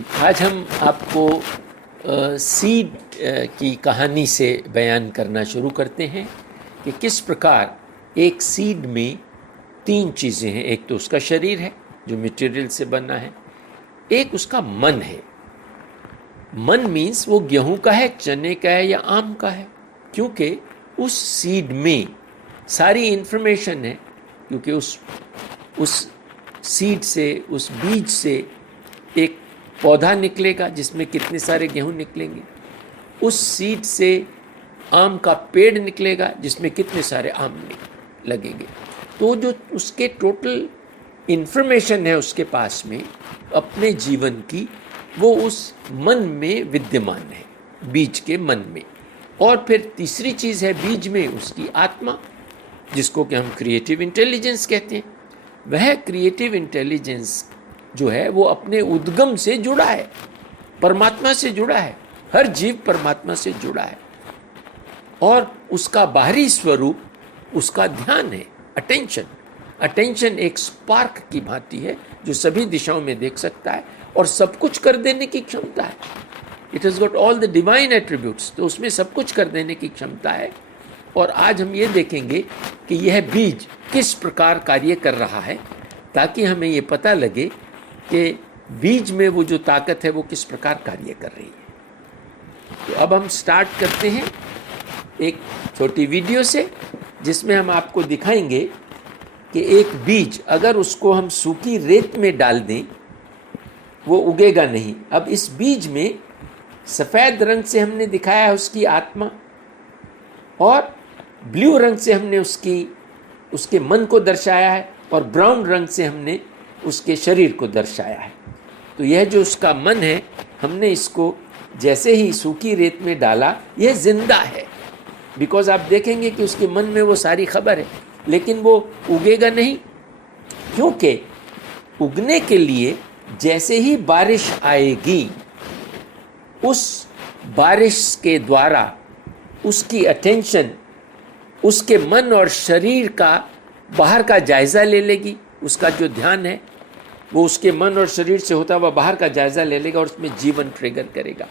आज हम आपको सीड की कहानी से बयान करना शुरू करते हैं कि किस प्रकार एक सीड में तीन चीज़ें हैं। एक तो उसका शरीर है जो मटेरियल से बना है, एक उसका मन है। मन मीन्स वो गेहूं का है, चने का है या आम का है, क्योंकि उस सीड में सारी इंफॉर्मेशन है। क्योंकि उस सीड से, उस बीज से एक पौधा निकलेगा जिसमें कितने सारे गेहूं निकलेंगे। उस सीड से आम का पेड़ निकलेगा जिसमें कितने सारे आम लगेंगे। तो जो उसके टोटल इंफॉर्मेशन है उसके पास में अपने जीवन की, वो उस मन में विद्यमान है, बीज के मन में। और फिर तीसरी चीज़ है बीज में उसकी आत्मा, जिसको कि हम क्रिएटिव इंटेलिजेंस कहते हैं। वह क्रिएटिव इंटेलिजेंस जो है वो अपने उद्गम से जुड़ा है, परमात्मा से जुड़ा है। हर जीव परमात्मा से जुड़ा है और उसका बाहरी स्वरूप उसका ध्यान है, अटेंशन। अटेंशन एक स्पार्क की भांति है जो सभी दिशाओं में देख सकता है और सब कुछ कर देने की क्षमता है। It has got all the divine attributes, तो उसमें सब कुछ कर देने की क्षमता है। और आज हम ये देखेंगे कि यह बीज किस प्रकार कार्य कर रहा है, ताकि हमें ये पता लगे कि बीज में वो जो ताकत है वो किस प्रकार कार्य कर रही है। तो अब हम स्टार्ट करते हैं एक छोटी वीडियो से, जिसमें हम आपको दिखाएंगे कि एक बीज अगर उसको हम सूखी रेत में डाल दें वो उगेगा नहीं। अब इस बीज में सफ़ेद रंग से हमने दिखाया है उसकी आत्मा, और ब्लू रंग से हमने उसके मन को दर्शाया है, और ब्राउन रंग से हमने उसके शरीर को दर्शाया है। तो यह जो उसका मन है, हमने इसको जैसे ही सूखी रेत में डाला, यह जिंदा है। बिकॉज आप देखेंगे कि उसके मन में वो सारी खबर है, लेकिन वो उगेगा नहीं। क्योंकि उगने के लिए जैसे ही बारिश आएगी, उस बारिश के द्वारा उसकी अटेंशन उसके मन और शरीर का बाहर का जायज़ा ले लेगी। उसका जो ध्यान है वो उसके मन और शरीर से होता हुआ बाहर का जायज़ा ले लेगा और उसमें जीवन ट्रिगर करेगा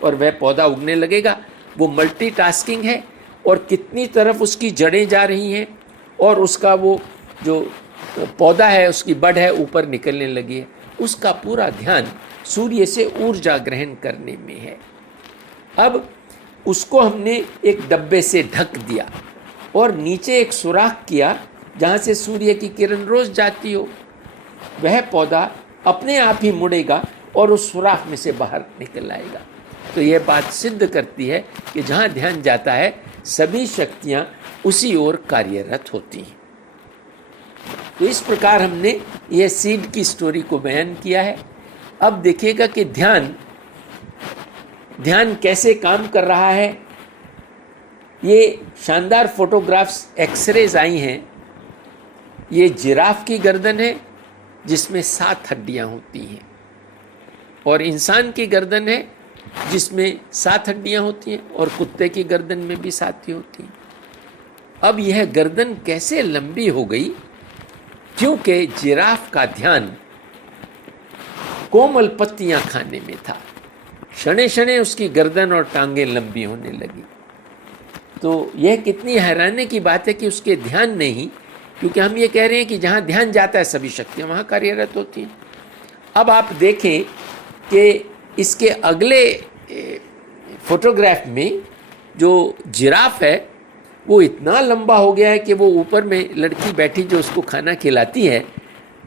और वह पौधा उगने लगेगा। वो मल्टीटास्किंग है और कितनी तरफ उसकी जड़ें जा रही हैं, और उसका वो जो पौधा है उसकी बड़ है ऊपर निकलने लगी है। उसका पूरा ध्यान सूर्य से ऊर्जा ग्रहण करने में है। अब उसको हमने एक डब्बे से ढक दिया और नीचे एक सुराख किया जहाँ से सूर्य की किरण रोज जाती हो। वह पौधा अपने आप ही मुड़ेगा और उस सुराख में से बाहर निकल आएगा। तो यह बात सिद्ध करती है कि जहाँ ध्यान जाता है सभी शक्तियाँ उसी ओर कार्यरत होती हैं। तो इस प्रकार हमने यह सीड की स्टोरी को बयान किया है। अब देखिएगा कि ध्यान कैसे काम कर रहा है। ये शानदार फोटोग्राफ्स, एक्सरेज आई हैं। ये जिराफ की गर्दन है जिसमें 7 हड्डियां होती हैं, और इंसान की गर्दन है जिसमें 7 हड्डियां होती हैं, और कुत्ते की गर्दन में भी 7 ही होती हैं। अब यह गर्दन कैसे लंबी हो गई? क्योंकि जिराफ का ध्यान कोमल पत्तियां खाने में था। क्षणे क्षणे उसकी गर्दन और टांगें लंबी होने लगी। तो यह कितनी हैरानी की बात है कि उसके ध्यान ने ही, क्योंकि हम ये कह रहे हैं कि जहाँ ध्यान जाता है सभी शक्तियाँ वहाँ कार्यरत होती हैं। अब आप देखें कि इसके अगले फोटोग्राफ में जो जिराफ है वो इतना लंबा हो गया है कि वो ऊपर में लड़की बैठी जो उसको खाना खिलाती है,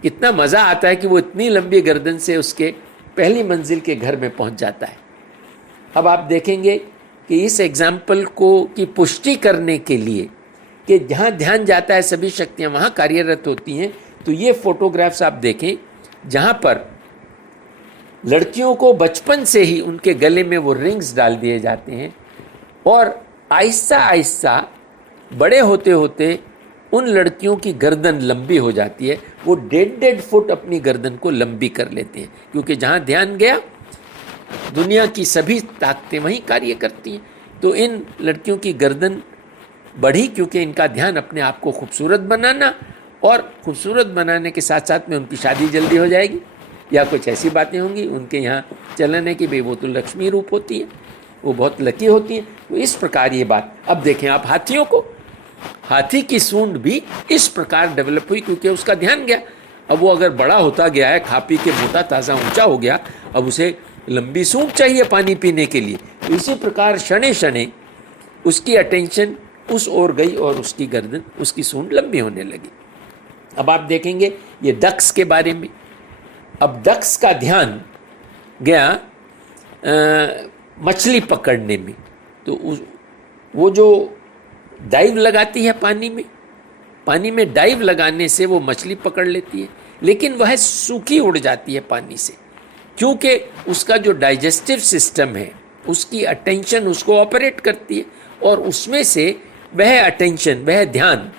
कितना मज़ा आता है कि वो इतनी लंबी गर्दन से उसके पहली मंजिल के घर में पहुँच जाता है। अब आप देखेंगे कि इस एग्जाम्पल की पुष्टि करने के लिए कि जहाँ ध्यान जाता है सभी शक्तियाँ वहाँ कार्यरत होती हैं, तो ये फोटोग्राफ्स आप देखें जहाँ पर लड़कियों को बचपन से ही उनके गले में वो रिंग्स डाल दिए जाते हैं, और आहिस्ता आहिस्ता बड़े होते होते उन लड़कियों की गर्दन लंबी हो जाती है। वो 1.5 फुट अपनी गर्दन को लंबी कर लेते हैं, क्योंकि जहाँ ध्यान गया दुनिया की सभी ताकतें वहीं कार्य करती हैं। तो इन लड़कियों की गर्दन बढ़ी क्योंकि इनका ध्यान अपने आप को खूबसूरत बनाना, और खूबसूरत बनाने के साथ साथ में उनकी शादी जल्दी हो जाएगी या कुछ ऐसी बातें होंगी। उनके यहाँ चलन है कि भाई वो तो लक्ष्मी रूप होती है, वो बहुत लकी होती है। तो इस प्रकार ये बात। अब देखें आप हाथियों को, हाथी की सूंड भी इस प्रकार डेवलप हुई क्योंकि उसका ध्यान गया। अब वो अगर बड़ा होता गया है, खा पी के मोटा ताज़ा ऊंचा हो गया, अब उसे लंबी सूंड चाहिए पानी पीने के लिए। तो इसी प्रकार शने शने उसकी अटेंशन उस ओर गई और उसकी गर्दन, उसकी सूंड लंबी होने लगी। अब आप देखेंगे ये दक्ष के बारे में। अब दक्ष का ध्यान गया मछली पकड़ने में। तो वो जो डाइव लगाती है पानी में डाइव लगाने से वो मछली पकड़ लेती है, लेकिन वह सूखी उड़ जाती है पानी से, क्योंकि उसका जो डाइजेस्टिव सिस्टम है उसकी अटेंशन उसको ऑपरेट करती है, और उसमें से वह अटेंशन, वह ध्यान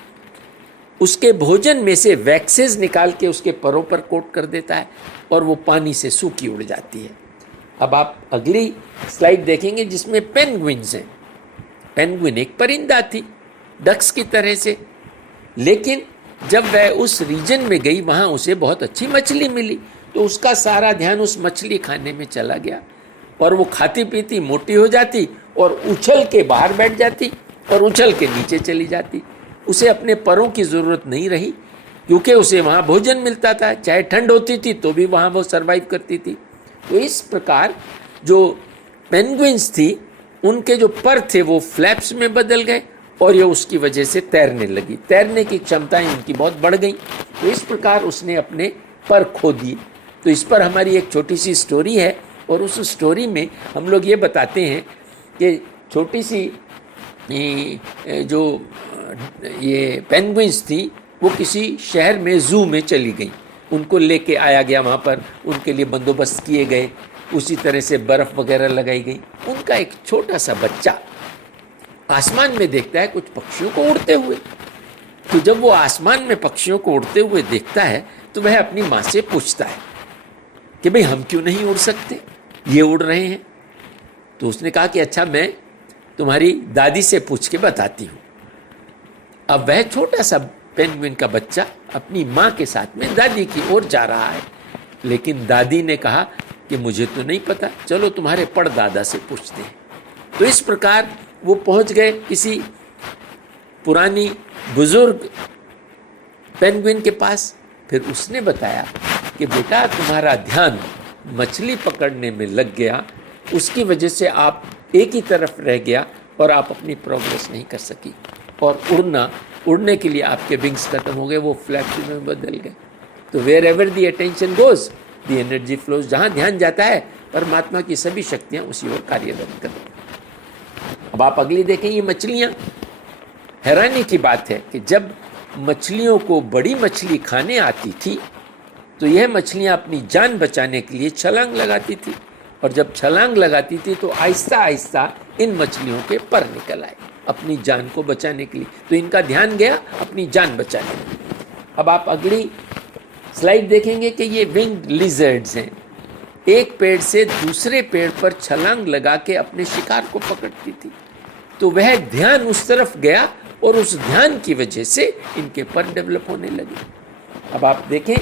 उसके भोजन में से वैक्सेस निकाल के उसके परों पर कोट कर देता है और वो पानी से सूखी उड़ जाती है। अब आप अगली स्लाइड देखेंगे जिसमें पेंगुइन्स हैं। पेंगुइन एक परिंदा थी डक्स की तरह से, लेकिन जब वह उस रीजन में गई वहाँ उसे बहुत अच्छी मछली मिली, तो उसका सारा ध्यान उस मछली खाने में चला गया और वो खाती पीती मोटी हो जाती और उछल के बाहर बैठ जाती और उछल के नीचे चली जाती। उसे अपने परों की ज़रूरत नहीं रही क्योंकि उसे वहाँ भोजन मिलता था, चाहे ठंड होती थी तो भी वहाँ वो सर्वाइव करती थी। तो इस प्रकार जो पेंगुइन्स थी उनके जो पर थे वो फ्लैप्स में बदल गए और ये उसकी वजह से तैरने लगी, तैरने की क्षमताएं उनकी बहुत बढ़ गई। तो इस प्रकार उसने अपने पर खो दिए। तो इस पर हमारी एक छोटी सी स्टोरी है और उस स्टोरी में हम लोग ये बताते हैं कि छोटी सी जो ये पेंगुइन्स थी वो किसी शहर में ज़ू में चली गई, उनको लेके आया गया, वहाँ पर उनके लिए बंदोबस्त किए गए, उसी तरह से बर्फ़ वगैरह लगाई गई। उनका एक छोटा सा बच्चा आसमान में देखता है कुछ पक्षियों को उड़ते हुए। तो जब वो आसमान में पक्षियों को उड़ते हुए देखता है तो वह अपनी माँ से पूछता है कि भाई हम क्यों नहीं उड़ सकते, ये उड़ रहे हैं। तो उसने कहा कि अच्छा मैं तुम्हारी दादी से पूछ के बताती हूँ। अब वह छोटा सा पेंगुइन का बच्चा अपनी माँ के साथ में दादी की ओर जा रहा है, लेकिन दादी ने कहा कि मुझे तो नहीं पता, चलो तुम्हारे परदादा से पूछते हैं। तो इस प्रकार वो पहुँच गए किसी पुरानी बुजुर्ग पेंगुइन के पास। फिर उसने बताया कि बेटा तुम्हारा ध्यान मछली पकड़ने में लग गया, उसकी वजह से आप एक ही तरफ रह गया और आप अपनी प्रोग्रेस नहीं कर सकी, और उड़ने के लिए आपके विंग्स खत्म हो गए, वो फ्लैप्स में बदल गए। तो wherever the attention goes the energy flows, जहाँ ध्यान जाता है परमात्मा की सभी शक्तियाँ उसी ओर कार्यरत करती हैं। अब आप अगली देखें, ये मछलियाँ, हैरानी की बात है कि जब मछलियों को बड़ी मछली खाने आती थी तो यह मछलियाँ अपनी जान बचाने के लिए छलांग लगाती थी, और जब छलांग लगाती थी तो आहिस्ता आहिस्ता इन मछलियों के पर निकल आए अपनी जान को बचाने के लिए। तो इनका ध्यान गया अपनी जान बचाने में। अब आप अगली स्लाइड देखेंगे कि ये विंग्ड लिजर्ड्स हैं, एक पेड़ से दूसरे पेड़ पर छलांग लगा के अपने शिकार को पकड़ती थी। तो वह ध्यान उस तरफ गया और उस ध्यान की वजह से इनके पर डेवलप होने लगे। अब आप देखें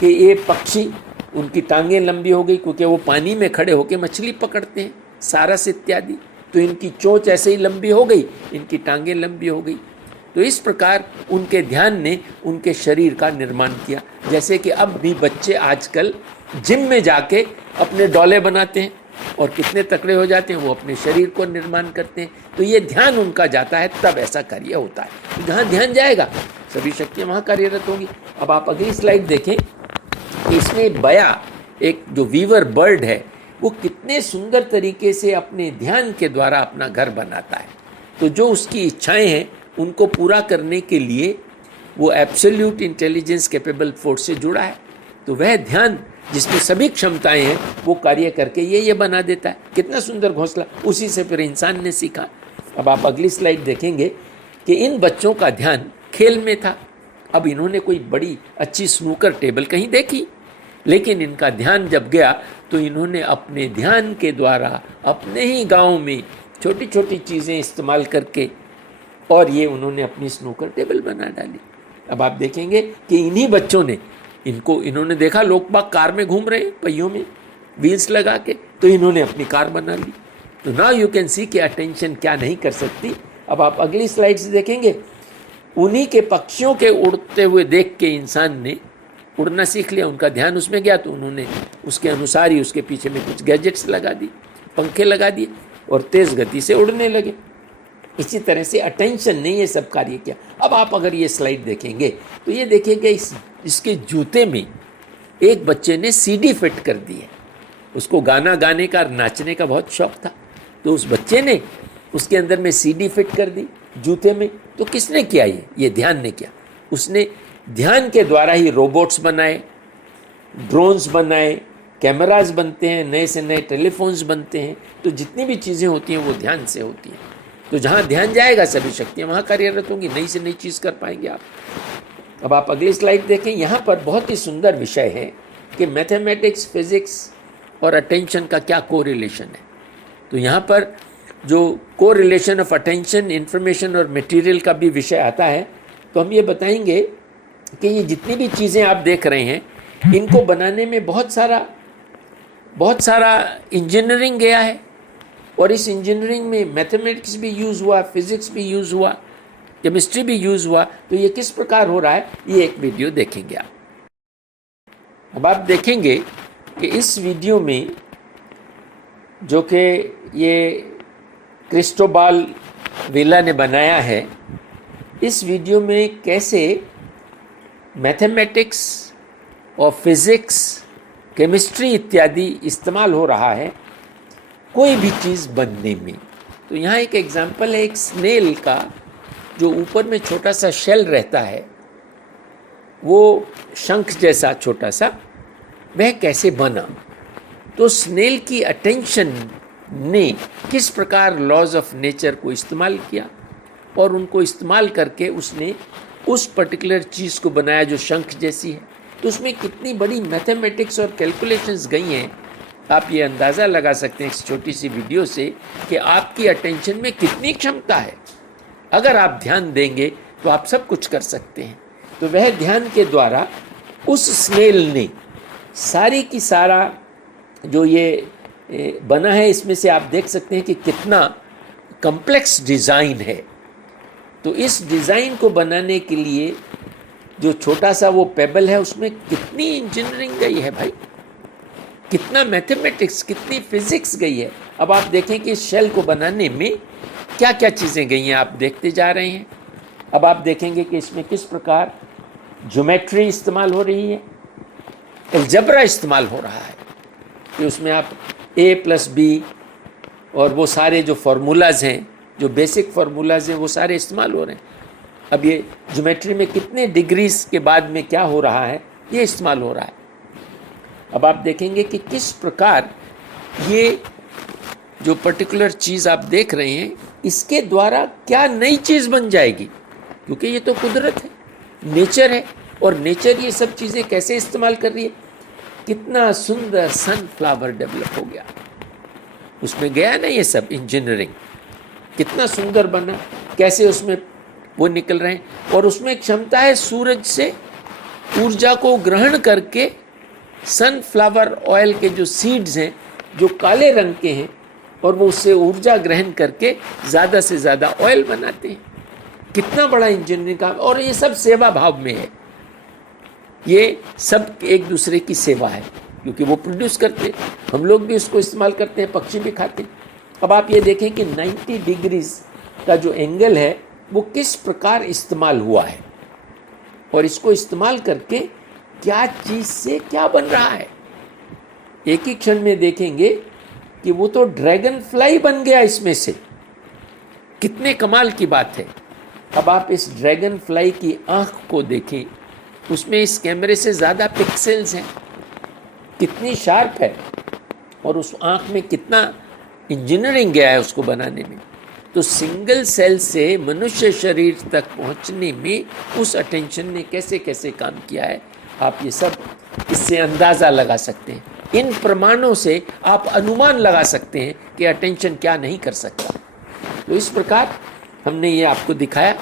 कि ये पक्षी, उनकी टांगें लंबी हो गई क्योंकि वो पानी में खड़े होकर मछली पकड़ते हैं, सारस इत्यादि। तो इनकी चोंच ऐसे ही लंबी हो गई, इनकी टांगें लंबी हो गई। तो इस प्रकार उनके ध्यान ने उनके शरीर का निर्माण किया। जैसे कि अब भी बच्चे आजकल जिम में जाके अपने डोले बनाते हैं और कितने तकड़े हो जाते हैं, वो अपने शरीर को निर्माण करते हैं। तो ये ध्यान उनका जाता है तब ऐसा कार्य होता है। जहाँ ध्यान जाएगा सभी शक्तियाँ वहाँ कार्यरत होंगी। अब आप अगली स्लाइड देखें, इसमें बया, एक जो वीवर बर्ड है, वो कितने सुंदर तरीके से अपने ध्यान के द्वारा अपना घर बनाता है। तो जो उसकी इच्छाएं हैं उनको पूरा करने के लिए वो एब्सोल्यूट इंटेलिजेंस कैपेबल फोर्स से जुड़ा है। तो वह ध्यान जिसमें सभी क्षमताएं हैं वो कार्य करके ये बना देता है। कितना सुंदर घोंसला, उसी से फिर इंसान ने सीखा। अब आप अगली स्लाइड देखेंगे कि इन बच्चों का ध्यान खेल में था। अब इन्होंने कोई बड़ी अच्छी स्नूकर टेबल कहीं देखी, लेकिन इनका ध्यान जब गया तो इन्होंने अपने ध्यान के द्वारा अपने ही गांव में छोटी छोटी चीज़ें इस्तेमाल करके और ये उन्होंने अपनी स्नूकर टेबल बना डाली। अब आप देखेंगे कि इन्हीं बच्चों ने इन्होंने देखा, लोग बाग कार में घूम रहे हैं पहियों में, व्हील्स लगा के, तो इन्होंने अपनी कार बना ली। तो नाउ यू कैन सी कि अटेंशन क्या नहीं कर सकती। अब आप अगली स्लाइड से देखेंगे, उन्हीं के पक्षियों के उड़ते हुए देख के इंसान ने उड़ना सीख लिया, उनका ध्यान उसमें गया, तो उन्होंने उसके अनुसार ही उसके पीछे में कुछ गैजेट्स लगा दी, पंखे लगा दिए और तेज़ गति से उड़ने लगे। इसी तरह से अटेंशन ने ये सब कार्य किया। अब आप अगर ये स्लाइड देखेंगे तो ये देखिएगा, इसके जूते में एक बच्चे ने सीडी फिट कर दी है। उसको गाना गाने का, नाचने का बहुत शौक था, तो उस बच्चे ने उसके अंदर में सीडी फिट कर दी जूते में। तो किसने किया ये ध्यान ने किया। उसने ध्यान के द्वारा ही रोबोट्स बनाए, ड्रोन्स बनाए, कैमराज बनते हैं, नए से नए टेलीफोन्स बनते हैं। तो जितनी भी चीज़ें होती हैं वो ध्यान से होती हैं। तो जहाँ ध्यान जाएगा सभी शक्तियाँ वहाँ कार्यरत होंगी, नई से नई चीज़ कर पाएंगे आप। अब आप अगली स्लाइड देखें, यहाँ पर बहुत ही सुंदर विषय है कि मैथमेटिक्स, फिजिक्स और अटेंशन का क्या कोरिलेशन है। तो यहाँ पर जो कोरिलेशन ऑफ अटेंशन, इंफॉर्मेशन और मटेरियल का भी विषय आता है। तो हम ये बताएंगे कि ये जितनी भी चीज़ें आप देख रहे हैं, इनको बनाने में बहुत सारा इंजीनियरिंग गया है, और इस इंजीनियरिंग में मैथमेटिक्स भी यूज़ हुआ, फिजिक्स भी यूज़ हुआ, केमिस्ट्री भी यूज़ हुआ। तो ये किस प्रकार हो रहा है, ये एक वीडियो देखेंगे आप। अब आप देखेंगे कि इस वीडियो में, जो कि ये क्रिस्टोबाल वेला ने बनाया है, इस वीडियो में कैसे मैथमेटिक्स और फिजिक्स, केमिस्ट्री इत्यादि इस्तेमाल हो रहा है कोई भी चीज़ बनने में। तो यहाँ एक एग्जाम्पल है एक स्नेल का, जो ऊपर में छोटा सा शेल रहता है, वो शंख जैसा छोटा सा, वह कैसे बना। तो स्नेल की अटेंशन ने किस प्रकार लॉज ऑफ नेचर को इस्तेमाल किया, और उनको इस्तेमाल करके उसने उस पर्टिकुलर चीज़ को बनाया जो शंख जैसी है। तो उसमें कितनी बड़ी मैथमेटिक्स और कैलकुलेशंस गई हैं, आप ये अंदाज़ा लगा सकते हैं इस छोटी सी वीडियो से कि आपकी अटेंशन में कितनी क्षमता है। अगर आप ध्यान देंगे तो आप सब कुछ कर सकते हैं। तो वह ध्यान के द्वारा उस स्नेल ने सारी की सारा जो ये बना है, इसमें से आप देख सकते हैं कि कितना कॉम्प्लेक्स डिज़ाइन है। तो इस डिज़ाइन को बनाने के लिए जो छोटा सा वो पेबल है, उसमें कितनी इंजीनियरिंग गई है भाई, कितना मैथमेटिक्स, कितनी फिजिक्स गई है। अब आप देखें कि इस शेल को बनाने में क्या क्या चीज़ें गई हैं, आप देखते जा रहे हैं। अब आप देखेंगे कि इसमें किस प्रकार ज्योमेट्री इस्तेमाल हो रही है, अलजेब्रा इस्तेमाल हो रहा है कि उसमें आप a+b और वो सारे जो फार्मूलाज हैं, जो बेसिक फार्मूलाज हैं, वो सारे इस्तेमाल हो रहे हैं। अब ये ज्योमेट्री में कितने डिग्रीज के बाद में क्या हो रहा है, ये इस्तेमाल हो रहा है। अब आप देखेंगे कि किस प्रकार ये जो पर्टिकुलर चीज़ आप देख रहे हैं, इसके द्वारा क्या नई चीज़ बन जाएगी, क्योंकि ये तो कुदरत है, नेचर है, और नेचर ये सब चीज़ें कैसे इस्तेमाल कर रही है। कितना सुंदर सनफ्लावर डेवलप हो गया, उसमें गया ना ये सब इंजीनियरिंग, कितना सुंदर बना, कैसे उसमें वो निकल रहे हैं। और उसमें क्षमता है सूरज से ऊर्जा को ग्रहण करके सनफ्लावर ऑयल के जो सीड्स हैं, जो काले रंग के हैं, और वो उससे ऊर्जा ग्रहण करके ज़्यादा से ज़्यादा ऑयल बनाते हैं। कितना बड़ा इंजीनियरिंग काम, और ये सब सेवा भाव में है। ये सब एक दूसरे की सेवा है, क्योंकि वो प्रोड्यूस करते, हम लोग भी उसको इस्तेमाल करते हैं, पक्षी भी खाते हैं। अब आप ये देखें कि 90 डिग्रीज का जो एंगल है वो किस प्रकार इस्तेमाल हुआ है, और इसको इस्तेमाल करके क्या चीज़ से क्या बन रहा है। एक ही क्षण में देखेंगे कि वो तो ड्रैगन फ्लाई बन गया इसमें से। कितने कमाल की बात है। अब आप इस ड्रैगन फ्लाई की आँख को देखें, उसमें इस कैमरे से ज़्यादा पिक्सेल्स हैं, कितनी शार्प है, और उस आँख में कितना इंजीनियरिंग गया है उसको बनाने में। तो सिंगल सेल से मनुष्य शरीर तक पहुंचने में उस अटेंशन ने कैसे कैसे काम किया है, आप ये सब इससे अंदाज़ा लगा सकते हैं। इन प्रमाणों से आप अनुमान लगा सकते हैं कि अटेंशन क्या नहीं कर सकता। तो इस प्रकार हमने ये आपको दिखाया